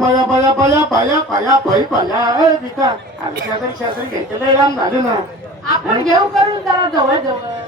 बाया बाया बाया बाया बाया बाई बाया विका आम्ही शेजारी शेजारी घ्यायचं लांब झाले ना. आपण घेऊ करून जरा जवळ जवळ.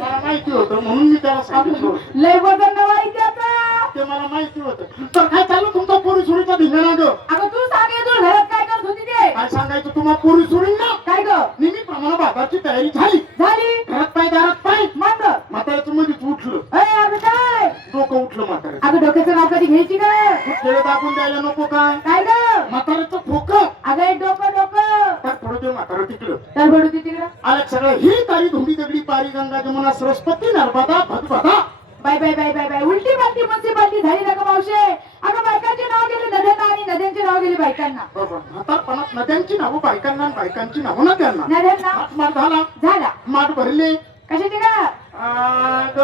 मला माहिती होतं म्हणून मी त्याला सांगितलं. लय वजन नवायचं आता. ते मला माहिती होतं. तर काय चालू तुमचा पोरी सोडीचा धिंगाणा ग? अगं तू सांगे तू घरात काय करत होती ते? काय सांगायचं तुम्हाला पोरी सोडून ना? काय ग? नेहमी प्रमाणे भाताची तयारी झाली. झाली घरात पाय दारात पाय मग म्हाताऱ्याचं मध्येच उठलं. अगं काय? डोकं उठलं म्हाताऱ्याचं. अगं डोक्याचं नाव कधी घ्यायची काय? तू खेळ दाखवून द्यायला नको काय? काय ग? म्हाताऱ्याचं खोकं अगं हे डोकं डोकं तर थोडं ते म्हातारं टिकलं. तर बडू तिकडं. आलं सगळं ही तारी धुंडी दगडी पारी गंगा जमुना सरस्वती नर्मदा भगवदा. Bye bye bye bye bye उलटी पालटी मुन्सिपाल्टी झाली ना ग मावशे. अगं बायकांचे नाव गेले नद्यांना आणि नद्यांचे नाव गेले बायकांना. म्हातारपणात नद्यांची नावं बायकांना आणि बायकांची नावं नद्यांना. नद्यांना माठ झाला झाला माठ भरले. कशाचे का?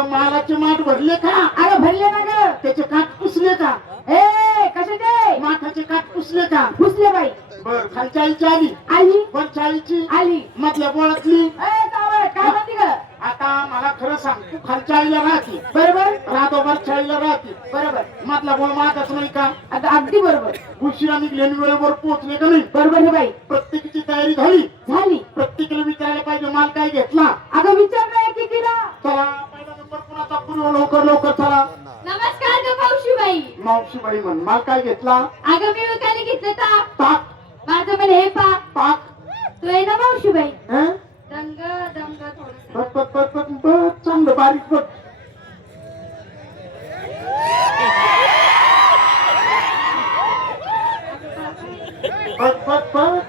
मालाचे माठ भरले का? अगं भरले ना ग. त्याचे काठ पुसले का? ए कशाचे? माठाचे काठ पुसले का? पुसले बाई. बर खालच्या आईची आली आली वरच्या आईची आली मधल्या बोळातली. ए जावळ काय म्हणते ग? आता मला खरं सांग तू खालच्या आईला राहते बरोबर राहतो वरच्या आईला राहते बरोबर. मधला बोळ मागच नाही का? आता अगदी बरोबर. उशिरा निघले आणि वेळेवर पोहोचले का नाही? बरोबर हे बाई. प्रत्येकाची तयारी झाली. झाली. प्रत्येकाला विचारायला पाहिजे माल काय घेतला. अगं विचार नाही की केला. चला पहिला नंबर कुणाचा पूर्व लवकर लवकर चला. नमस्कार ग मावशीबाई. मावशीबाई म्हण माल काय घेतला? अगं मी विकायला घेतलं ताक. ताक माझं म्हणे हे पाक. पाक तू आहे ना मावशीबाई? हं? दंग दंग थोडस. बघ बघ बघ बघ बघ चांगलं बारीक बघ. बघ बघ बघ.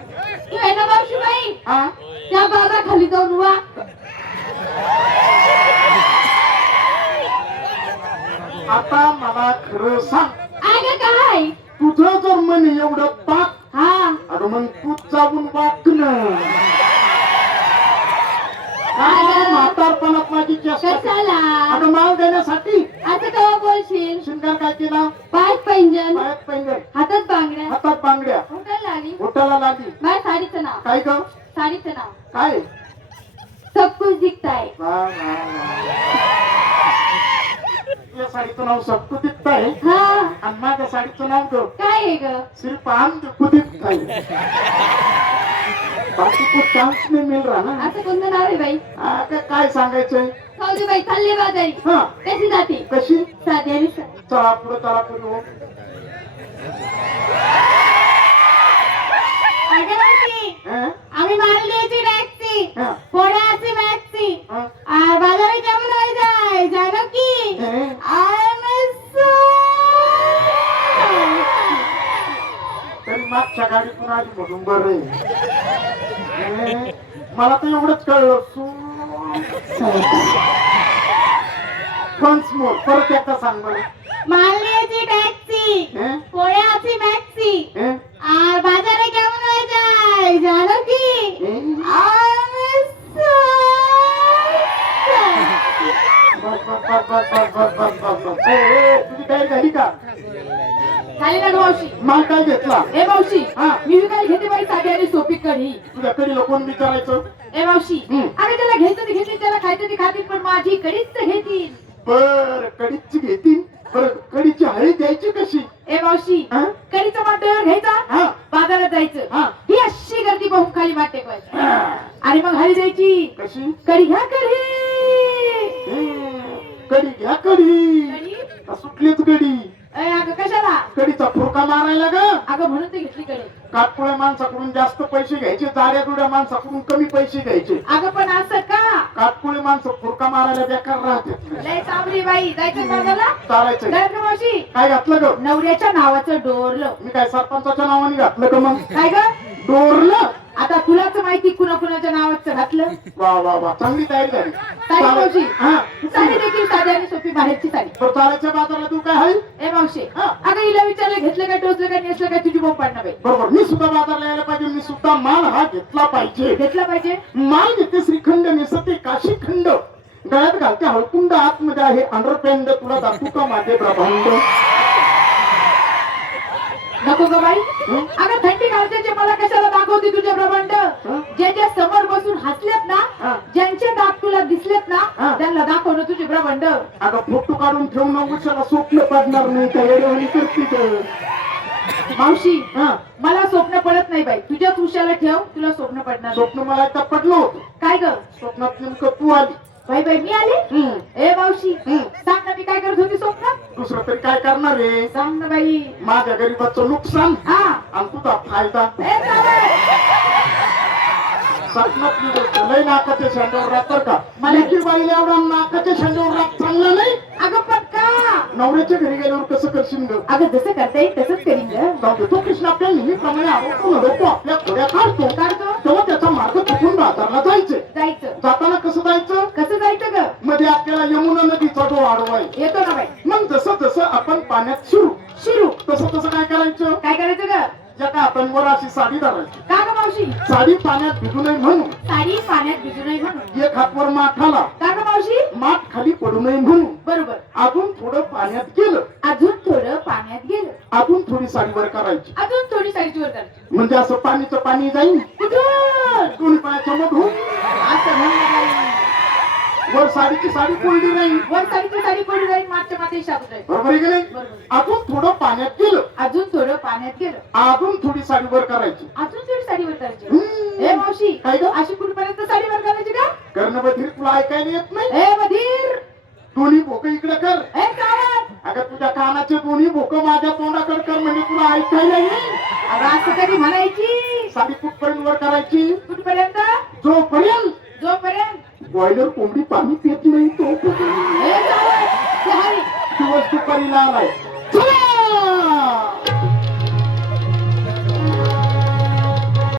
तू आहे ना मावशीबाई? हा त्या बाबा खाली जाऊन वा. आता मला खरं सांग अगं काय? तुझं जर मन एवढं पाक हा अरे मग तू जाऊन वाकणं म्हातारपणात माझी चेष्टा केली. कशाला? अगं माल देण्यासाठी. असं केव्हा बोलशील? शिंगार काय केला? पायात पैंजण, पायात पैंजण हातात बांगड्या, हातात बांगड्या उठायला लागली. बोटाला लागली. माझ्या साडीचं नाव. काय ग? साडीचं नाव काय? सब कुछ दिखता है. वा, वा, वा. तुझ्या साडीचं नाव सबकू दिखत आहे हा आणि माझ्या साडीचं नाव ग काय आहे ग? सिर्फ आम दिखत आहे. बाकी को चान्स नाही मिळ रहा ना. असं कोणतं नाव आहे बाई? काय सांगायचंय? सावली बाई चालली बाजारी. हा कशी जाते? कशी? साधी आणि साधी. चला पुढे चला पुढे हो. अगं बाई, हं? आम्ही माल द्यायची टॅक्सी हं? पोळ्याची मॅक्सी हं? बाजारात केमन व्हायचंय जाणं की हं? तरी मागच्या गाडीतून आली म्हणून बरं आहे. मला तर एवढंच कळलं फन्स मोर परत एकदा सांग मला. माल द्यायची टॅक्सी हं? पोळ्याची मॅक्सी हं? बाजारात केमन व्हायचंय जाणं की हं? बस, बस, बस, बस, बस, बस, बस, बस, बस. तुझी तयारी झाली का? झाली ना ग मावशी? माल काय घेतला? ए मावशी हा मी विकायला घेते बाई साधी आणि सोपी कढी. तुझ्या कडीला कोण विचारायचं? ए मावशी हं. अरे त्याला घ्यायचं ते घेतील त्याला खायचं ते खातील पण माझी कढीच घेतील. बर कडीची घेतील. बरं कडीची हळी द्यायची कशी? ए मावशी हा? कढीचा मांडवर घ्यायचा हा बाजारात जायचं हा ही अशी गर्दी पाहून खाली माठ टेकवायची हा. आणि मग हळी द्यायची. कशी? कढी घ्या कढी. कडी घ्या कडी. कढी? सुटलीच कडी. ए अगं कशाला? कडीचा फुरका मारायला ग. अगं म्हणून ते घेतली कढी. काटपुळ्या माणसाकडून जास्त पैसे घ्यायचे जाड्या दुड्या माणसाकडून कमी पैसे घ्यायचे. अगं पण असं का? काटपुळे माणसं फुरका मारायला बेकार राहते. लय चांगली बाई जायचं बाजारला. चालायचं. काय ग मावशी? काय घातलं ग? नवऱ्याच्या नावाचं डोरलं. मी काय सरपंचाच्या नावाने घातलं ग मग? काय ग? डोरलं. आता तुलाच माहिती कुणा कुणाच्या नावाचं घातलं. वा वा वा चांगली तयारी झाली. साडी मावशी हा साडी देखील साधी आणि सोपी बाहेरची साडी. तर चालायच्या बाजारला तू काय आहे? ए मावशी हा. अगं हिला विचारलं घेतलं काय टोचलं काय नेसलं काय तुझी बोंब पाडणार बाई. बरोबर मी सुद्धा बाजारला यायला पाहिजे. मी सुद्धा माल हा घेतला पाहिजे. घेतलं पाहिजे. माल घेते श्रीखंड नेसते काशीखंड गळ्यात घालते हळकुंड आतमध्ये आहे अंडरपेंड तुला दाखवू का माझे प्रभांड. नको ग बाई हं? अगं थंडी गावचे मला कशाला दाखवते तुझे प्रबंध हं? जे जे समोर बसून हसलेत ना हं. ज्यांचे दात तुला दिसलेत ना हं. त्यांना दाखवणं तुझे प्रबंध अगं फोटो काढून ठेवणं उशाला स्वप्न पडणार नाही त्या येड्यावानी करते तर. मावशी हा मला स्वप्न पडत नाही बाई तुझ्या खुशाला ठेव तुला स्वप्न पडणार नाही. स्वप्न मला एकदा पडलं होतं. काय ग स्वप्नात नेमकं तू आली. बाई बाई मी आले हम्म. ए मावशी हं. सांग ना मी काय करत होती स्वप्न दुसरं तरी काय करणार आहे. सांग ना बाई माझ्या गरीबाचं नुकसान हा आणि तुझा फायदा. ए चालेल. स्वप्नातली गोष्ट लय नाकाच्या शेंड्यावर राहत बरं का. मला- लेकी बाईला एवढा नाकाच्या शेंड्यावर राहत चालला नाही. अगं पण का नवऱ्याच्या घरी गेल्यावर कसं करशील ग. अगं जसं करता येईल तसंच करीन ग जाऊ दे. तो कृष्ण आपल्या नेहमीप्रमाणे आवडतो लढवतो आपल्या खोड्या काढतो काढतो तेव्हा त्याचा मार्ग चुकून बाजारला जायचे. जायचं जाताना कसं जायचं. कसं जायचं ग मध्ये आपल्याला यमुना नदीचा डोळ आडवाय. येतो ना बाई मग जसं जसं आपण पाण्यात शिरू शिरू तसं तसं काय करायचं. काय करायचं ग एका हातांवर अशी साडी धरायची. का ग मावशी साडी पाण्यात भिजू नये म्हणून. साडी पाण्यात भिजू नये म्हणून एक हातवर माठाला का ग मावशी माठ खाली पडू नये म्हणून. बरोबर अजून थोडं पाण्यात गेलं अजून थोडं पाण्यात गेलं अजून थोडी साडीवर करायची. अजून थोडी साडीची वर करायची म्हणजे असं पाणीचं पाणी जाईल कुठून दोन्ही पायाच्या मधून. असं म्हणलं बाई. वर साडीची साडी कोरडी राहील. वर साडीची साडी पडून राहील मागच्या माते शाबूत राहील बरोबर आहे की नाही. बरोबर अजून थोडं पाण्यात गेलं अजून थोडं पाण्यात गेलं अजून थोडी साडीवर करायची. अजून थोडी साडीवर करायची हम्म. ए मावशी काय ग? अशी कुठपर्यंत साडीवर करायची का कर्णबधीर तुला ऐकायला येत नाही. ए मधीर दोन्ही भोक इकडे कर. ए चावत अगं तुझ्या कानाचे दोन्ही भोक माझ्या तोंडाकडे कर म्हणजे तुला ऐकायला येईल. अगं असं कधी म्हणायची साडी कुठपर्यंत वर करायची. कुठपर्यंत जोपर्यंत जोपर्यंत बॉयलर कोंबडी पाणी पित नाही तो ए चावत ते हरी दिवस दुपारीला आलाय.